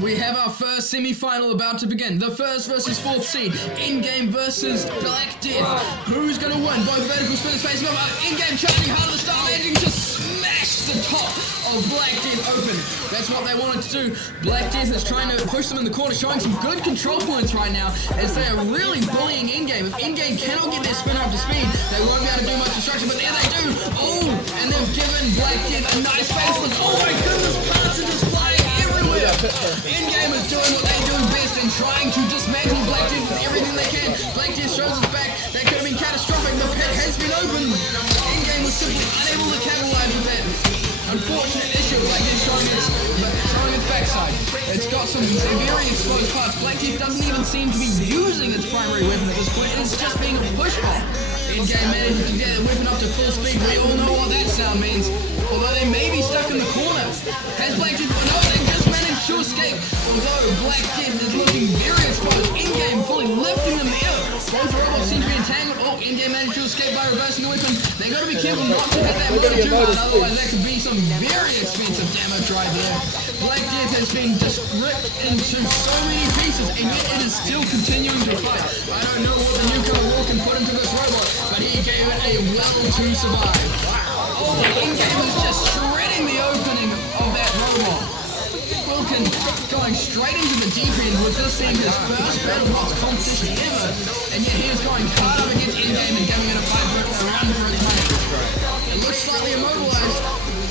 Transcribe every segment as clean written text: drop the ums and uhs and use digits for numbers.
We have our first semi-final about to begin. The first versus fourth seed. InGame versus Black Death. Who's going to win? Both vertical spinners facing off. InGame charging hard at the start, managing to smash the top of Black Death open. That's what they wanted to do. Black Death is trying to push them in the corner, showing some good control points right now as they are really bullying InGame. If InGame cannot get their spinner up to speed, they won't be able to do much destruction, but there they do. Oh, and they've given Black Death a nice faceless. Oh my goodness, parts are just flying everywhere. InGame is doing what they do best and trying to dismantle Black Death with everything they can. Black Death shows us back. That could have been catastrophic. The pit has been opened. InGame was simply unable to capitalize with that unfortunate issue. Black Death showing its backside. It's got some very exposed parts. Black Death doesn't even seem to be using its primary weapon at this point. It's just being a push ball. InGame managed to get the weapon up to full speed. We all know what that sound means. Although they may be stuck in the corner. Has Black Death... Oh no, they just managed to escape. Although Black Death is looking very exposed. InGame fully lifting them in the air. Both robots seem to be entangled. Oh, InGame managed to escape by reversing the weapon. They got to be careful not to hit that motor too hard. Otherwise, that could be some very expensive damage right there. Black Death has been just ripped into so many pieces, and yet it is still continuing to fight. I don't know what the newcomer Wilkin put into this robot, but he gave it a will to survive. Oh, InGame is just shredding the opening of that robot. Wilkin going straight into the deep end with this being his first BattleBricks competition ever, and yet he is going hard up against InGame and giving it a fight for a run for its money. It looks slightly immobilized.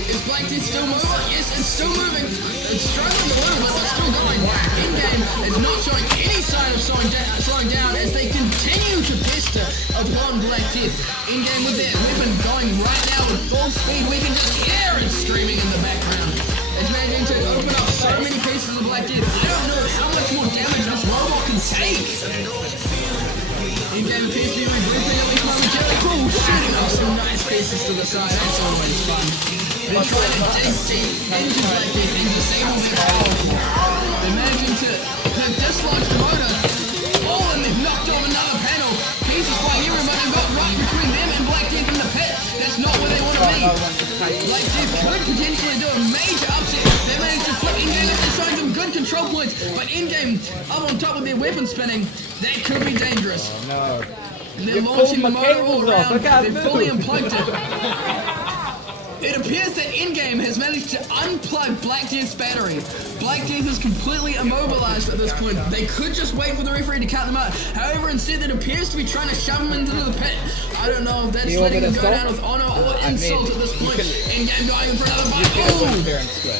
Is Black Death still moving? Yes, it's still moving. It's struggling a little bit, but still going. InGame is not showing any sign of slowing down as they continue to pester upon Black Death. InGame with their weapon going right now with full speed. We can just hear it screaming in the background. It's managing to open up so many pieces of Black Death. I don't know how much more damage this robot can take. InGame appears to be regrouping at least momentarily. Cool, shooting off some nice pieces to the side. That's always fun. They're trying to dig deep into Black Death and disable their power. They're managing to dislodge the motor. Oh, and they've knocked off another panel. Pieces flying everywhere, but they've got right between them and Black Death in the pit. That's not where they want to be. Black Death could potentially do a major upset. They managed to flip InGame. They're showing some good control points, but InGame up on top of their weapon spinning, that could be dangerous. Oh no. And they're launching the motor all around. They've fully unplugged it. It appears that InGame has managed to unplug Black Death's battery. Black Death is completely immobilized at this point. They could just wait for the referee to count them out. However, instead, it appears to be trying to shove them into the pit. I don't know if that's letting them go down with honor or insult at this point. InGame going in for another bite. Oh!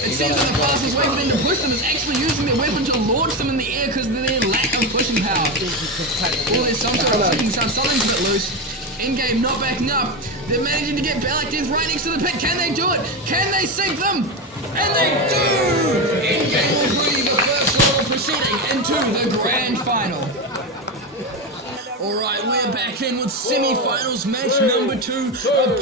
It seems that the fastest way for them to push them is actually using their weapon to launch them in the air because of their lack of pushing power. Oh, there's some sort of clicking sound. Something's a bit loose. InGame not backing up. They're managing to get Black Death right next to the pit. Can they do it? Can they sink them? And they do! InGame will be the first round proceeding into the grand final. Alright, we're back in with semi-finals match number 2,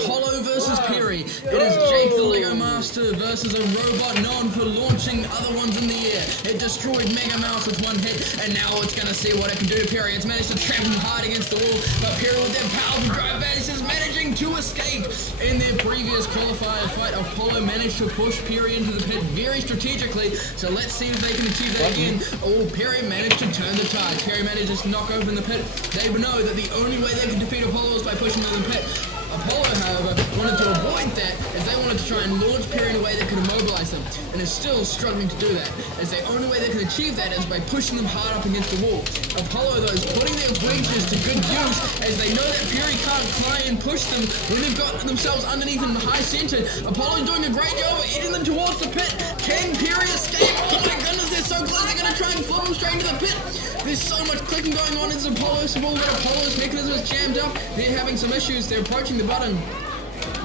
Apollo versus Perry. It is Jake the Lego Master versus a robot known for launching other ones in the air. It destroyed Mega Mouse with one hit, and now it's going to see what it can do to Perry. It's managed to trap him hard against the wall, but Perry with their powerful drive base is managing to escape. In their previous qualifier fight, Apollo managed to push Perry into the pit very strategically, so let's see if they can achieve that again. Oh, Perry managed to turn the tide. Perry manages to knock open the pit. They know that the only way they can defeat Apollo is by pushing them in the pit. Apollo, however, wanted to avoid that as they wanted to try and launch Perry in a way that could immobilize them, and is still struggling to do that, as the only way they can achieve that is by pushing them hard up against the wall. Apollo, though, is putting their wedges to good use as they know that Perry can't try and push them when they've got themselves underneath in the high center. Apollo doing a great job of edging them towards the pit. Can Perry escape? Oh my goodness, they're so close. They're going to try and flip them straight into the pit. There's so much clicking going on as Apollo's ball, but Apollo's mechanism is jammed up. They're having some issues. They're approaching the button.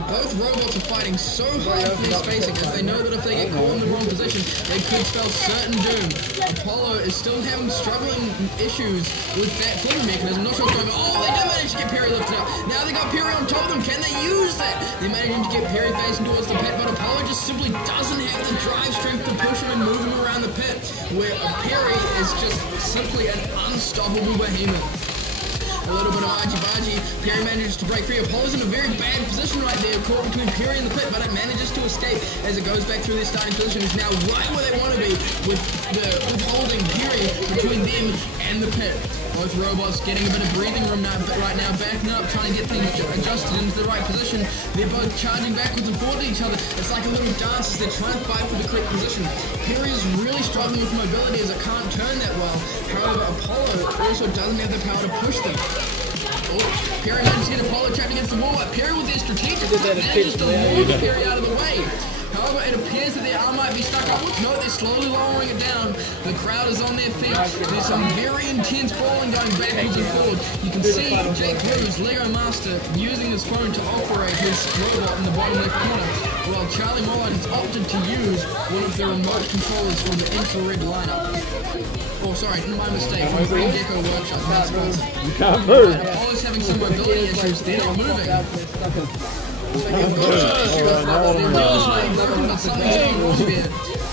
Both robots are fighting so hard for their spacing as they know that if they get caught in the wrong position, they could spell certain doom. Apollo is still having struggling issues with that flipping mechanism. Not sure what's going on. Oh, they did manage to get Perry lifted up. Now they got Perry on top of them. Can they use that? They're managing to get Perry facing towards the pit, but Apollo just simply doesn't have the drive strength to push him and move him around the pit, where Perry is just simply an unstoppable behemoth. A little bit of argy-bargy. Perry manages to break free. Apollo's in a very bad position right there, caught between Perry and the pit, but it manages to escape as it goes back through their starting position. It's now right where they want to be, with the withholding period between them and the pit. Both robots getting a bit of breathing room right now, backing up, trying to get things adjusted into the right position. They're both charging backwards and forward to each other. It's like a little dance as they try and fight for the correct position. Perry is really struggling with mobility as it can't turn that well. However, Apollo also doesn't have the power to push them. Oh, Perry manages to get Apollo trapped against the wall, but Perry with their strategic manages to move Perry out of the way. However, it appears that their arm might be stuck upwards. No, they're slowly lowering it down. The crowd is on their feet. There's some very intense brawling going backwards and forward. You can see Jake Cruz, Lego Master, using his phone to operate his robot in the bottom left corner, while Charlie Mollard has opted to use one of the remote controllers from the infrared lineup. Oh, sorry, my mistake. From Green Gecko Workshop. You can't move. Apollo's having some mobility issues. They're not moving. So you've got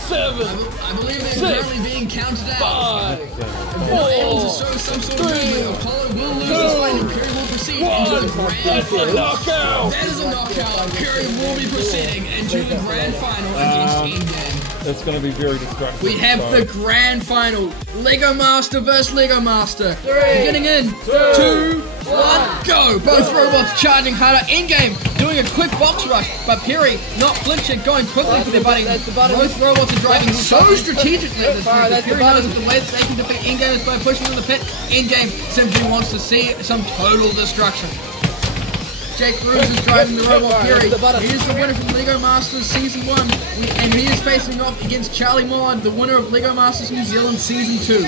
Seven. I believe they're currently being counted out. If they're not able to show some sort of movement, Apollo will lose this fight and Perry will proceed into the grand final. That is a knockout. Perry will be proceeding into the grand final against ENDGAME. It's going to be very destructive. We have the grand final. Lego Master versus Lego Master. Beginning in 2, 1, go! Both robots charging harder. ENDGAME doing a quick box rush, but Perry not flinching, going quickly for their butting. Both robots are driving so strategically at this point. Perry knows that the way that they can defeat ENDGAME is by pushing in the pit. ENDGAME simply wants to see some total destruction. Jake Cruz is driving the robot Perry. He is the winner from Lego Masters Season 1, and he is facing off against Charlie Mollard, the winner of Lego Masters New Zealand Season 2.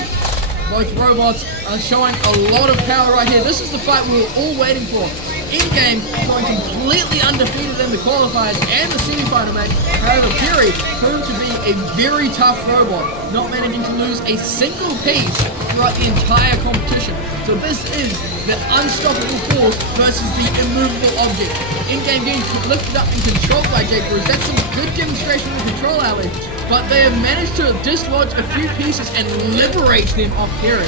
Both robots are showing a lot of power right here. This is the fight we were all waiting for. ENDGAME going completely undefeated in the qualifiers and the semi-final match. However, Perry proved to be a very tough robot, not managing to lose a single piece throughout the entire competition. So this is the unstoppable force versus the immovable object. ENDGAME getting lifted up and controlled by Jake Cruz. That's some good demonstration of control, Ali. But they have managed to dislodge a few pieces and liberate them off Perry.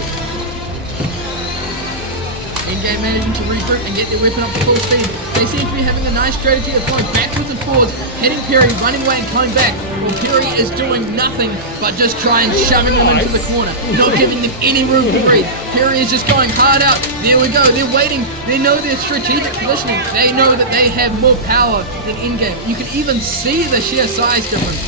ENDGAME managing to regroup and get their weapon up to full speed. They seem to be having a nice strategy of going backwards and forwards, hitting Perry, running away and coming back. While Perry is doing nothing but just trying shoving them into the corner, not giving them any room to breathe. Perry is just going hard out. There we go. They're waiting. They know their strategic positioning. They know that they have more power than ENDGAME. You can even see the sheer size difference.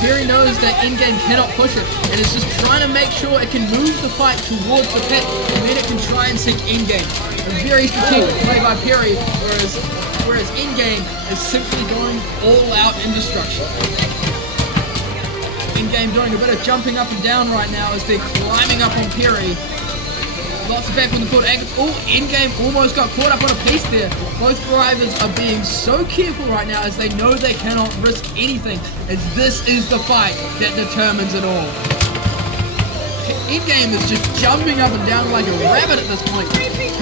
Perry knows that ENDGAME cannot push it, and it's just trying to make sure it can move the fight towards the pit, and then it can try and sink ENDGAME. A very strategic play by Perry, whereas ENDGAME is simply going all out in destruction. ENDGAME doing a bit of jumping up and down right now as they're climbing up on Perry. Lots of back on the foot. Oh, ENDGAME almost got caught up on a piece there. Both drivers are being so careful right now as they know they cannot risk anything, as this is the fight that determines it all. ENDGAME is just jumping up and down like a rabbit at this point.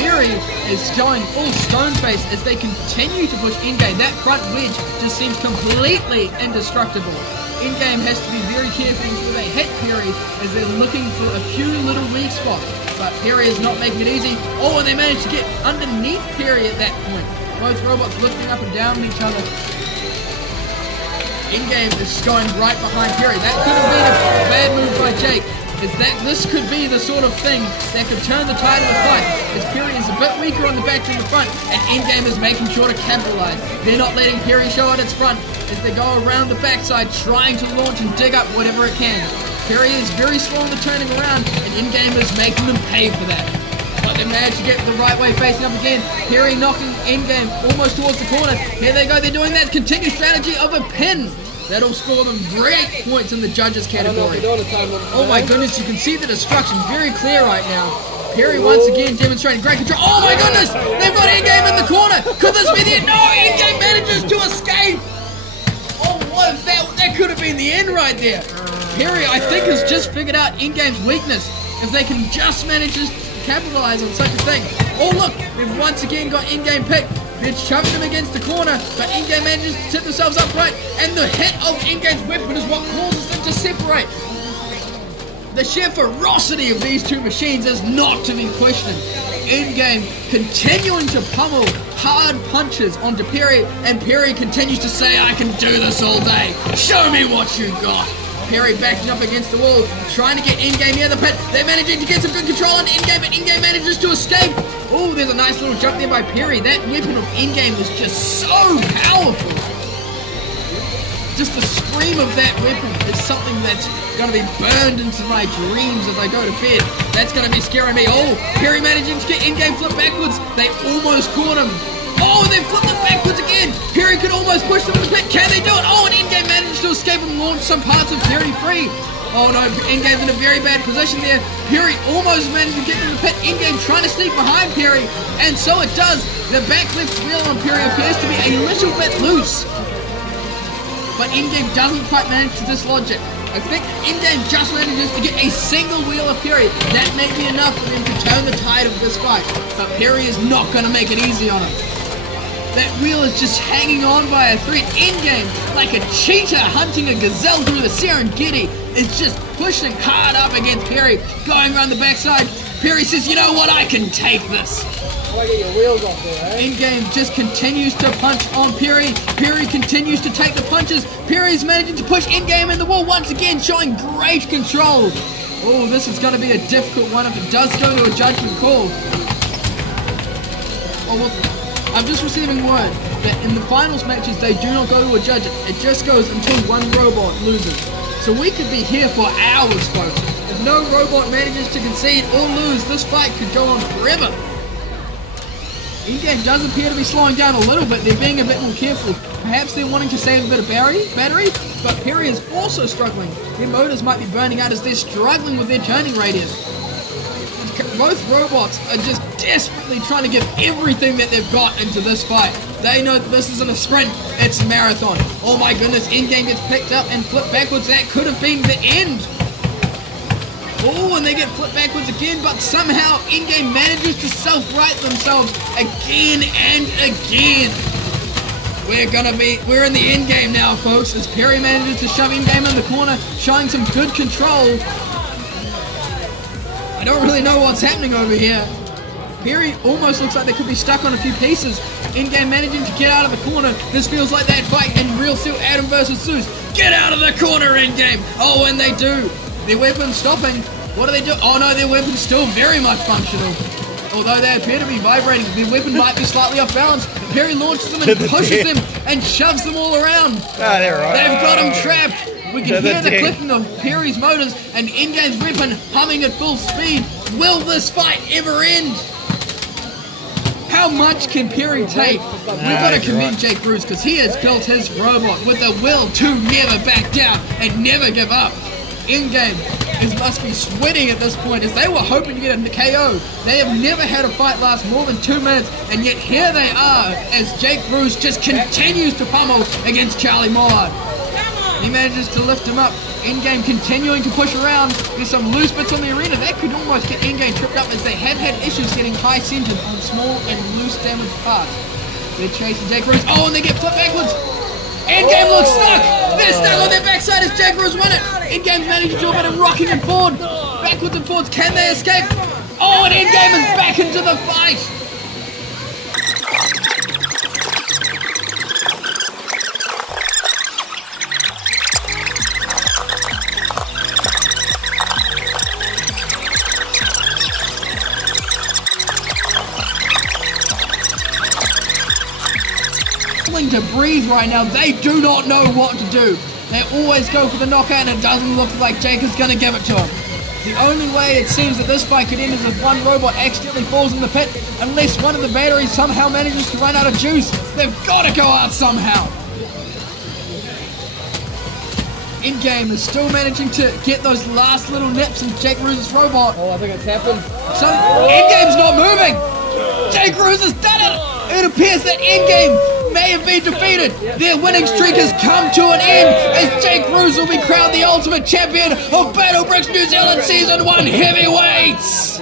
Perry is going full stone-faced as they continue to push ENDGAME. That front wedge just seems completely indestructible. ENDGAME has to be very careful before they hit Perry as they're looking for a few little weak spots. But Perry is not making it easy. Oh, and they managed to get underneath Perry at that point. Both robots lifting up and down on each other. ENDGAME is going right behind Perry. That could have been a bad move by Jake. This could be the sort of thing that could turn the tide of the fight, as Perry is a bit weaker on the back than the front, and ENDGAME is making sure to capitalize. They're not letting Perry show at its front as they go around the backside, trying to launch and dig up whatever it can. Perry is very slow in the turning around, and ENDGAME is making them pay for that. But they managed to get the right way facing up again. Perry knocking ENDGAME almost towards the corner. Here they go, they're doing that continued strategy of a pin. That'll score them great points in the judges category. Oh my goodness, you can see the destruction very clear right now. Perry once again demonstrating great control. Oh my goodness, they've got ENDGAME in the corner. Could this be the end? No, ENDGAME manages to escape. Oh, what if that could have been the end right there. Perry, I think, has just figured out ENDGAME's weakness. If they can just manage to capitalize on such a thing. Oh look, they've once again got ENDGAME picked. They're shoving them against the corner, but ENDGAME manages to tip themselves upright, and the hit of ENDGAME's weapon is what causes them to separate. The sheer ferocity of these two machines is not to be questioned. ENDGAME continuing to pummel hard punches onto Perry, and Perry continues to say, I can do this all day. Show me what you got. Perry backing up against the wall, trying to get InGame near the pit. They're managing to get some good control on InGame, but InGame manages to escape. Oh, there's a nice little jump there by Perry. That weapon of InGame was just so powerful. Just the scream of that weapon is something that's going to be burned into my dreams as I go to bed. That's going to be scaring me. Oh, Perry managing to get InGame flip backwards. They almost caught him. Oh, they flipped them backwards again. Perry could almost push them in the pit. Can they do it? Oh, and InGame managed to escape and launch some parts of Perry free. Oh no, InGame's in a very bad position there. Perry almost managed to get in the pit. InGame trying to sneak behind Perry, and so it does. The back left wheel on Perry appears to be a little bit loose, but InGame doesn't quite manage to dislodge it. I think InGame just manages to get a single wheel of Perry. That may be enough for them to turn the tide of this fight, but Perry is not going to make it easy on him. That wheel is just hanging on by a thread. InGame, like a cheetah hunting a gazelle through the Serengeti, is just pushing hard up against Perry, going around the backside. Perry says, you know what, I can take this. Why get your wheels off there, eh? InGame just continues to punch on Perry. Perry continues to take the punches. Perry's managing to push InGame in the wall once again, showing great control. Oh, this is going to be a difficult one if it does go to a judgment call. Oh, well, I'm just receiving word that in the finals matches they do not go to a judge. It just goes until one robot loses. So we could be here for hours, folks. If no robot manages to concede or lose, this fight could go on forever. InGame does appear to be slowing down a little bit. They're being a bit more careful. Perhaps they're wanting to save a bit of battery, but Perry is also struggling. Their motors might be burning out as they're struggling with their turning radius. Both robots are just desperately trying to give everything that they've got into this fight. They know that this isn't a sprint, it's a marathon. Oh my goodness, InGame gets picked up and flipped backwards. That could have been the end. Oh, and they get flipped backwards again, but somehow InGame manages to self-right themselves again and again. We're in the end game now, folks, as Perry manages to shove InGame in the corner, showing some good control. I don't really know what's happening over here. Perry almost looks like they could be stuck on a few pieces. InGame managing to get out of the corner. This feels like that fight in Real Steel Adam versus Zeus. Get out of the corner, InGame! Oh, and they do. Their weapon's stopping. What do they do? Oh no, their weapon's still very much functional. Although they appear to be vibrating, their weapon might be slightly off balance. Perry launches them and pushes them and shoves them all around. They've got him trapped. We can hear the clicking of Perry's motors and InGame's weapon humming at full speed. Will this fight ever end? How much can Perry take? We've got to convince Jake Bruce because he has built his robot with the will to never back down and never give up. InGame must be sweating at this point as they were hoping to get a KO. They have never had a fight last more than 2 minutes, and yet here they are as Jake Bruce just continues to pummel against Charlie Mollard. He manages to lift him up. InGame continuing to push around. There's some loose bits on the arena. That could almost get InGame tripped up as they have had issues getting high centered on small and loose damaged parts. They're chasing Jake Bruce. Oh, and they get flipped backwards. InGame looks stuck. They're stuck on their backside as Jake Bruce won it. InGame's managed to do a bit of rocking and forward. Backwards and forwards. Can they escape? Oh, and InGame is back into the fight. To breathe right now. They do not know what to do. They always go for the knockout and it doesn't look like Jake is going to give it to him. The only way it seems that this fight could end is if one robot accidentally falls in the pit, unless one of the batteries somehow manages to run out of juice. They've got to go out somehow. InGame is still managing to get those last little nips in Jake Bruce's robot. Oh, I think it's happened. So InGame's not moving. Jake Bruce has done it. It appears that InGame may have been defeated. Their winning streak has come to an end as Jake Bruce will be crowned the ultimate champion of BattleBricks New Zealand Season 1 Heavyweights.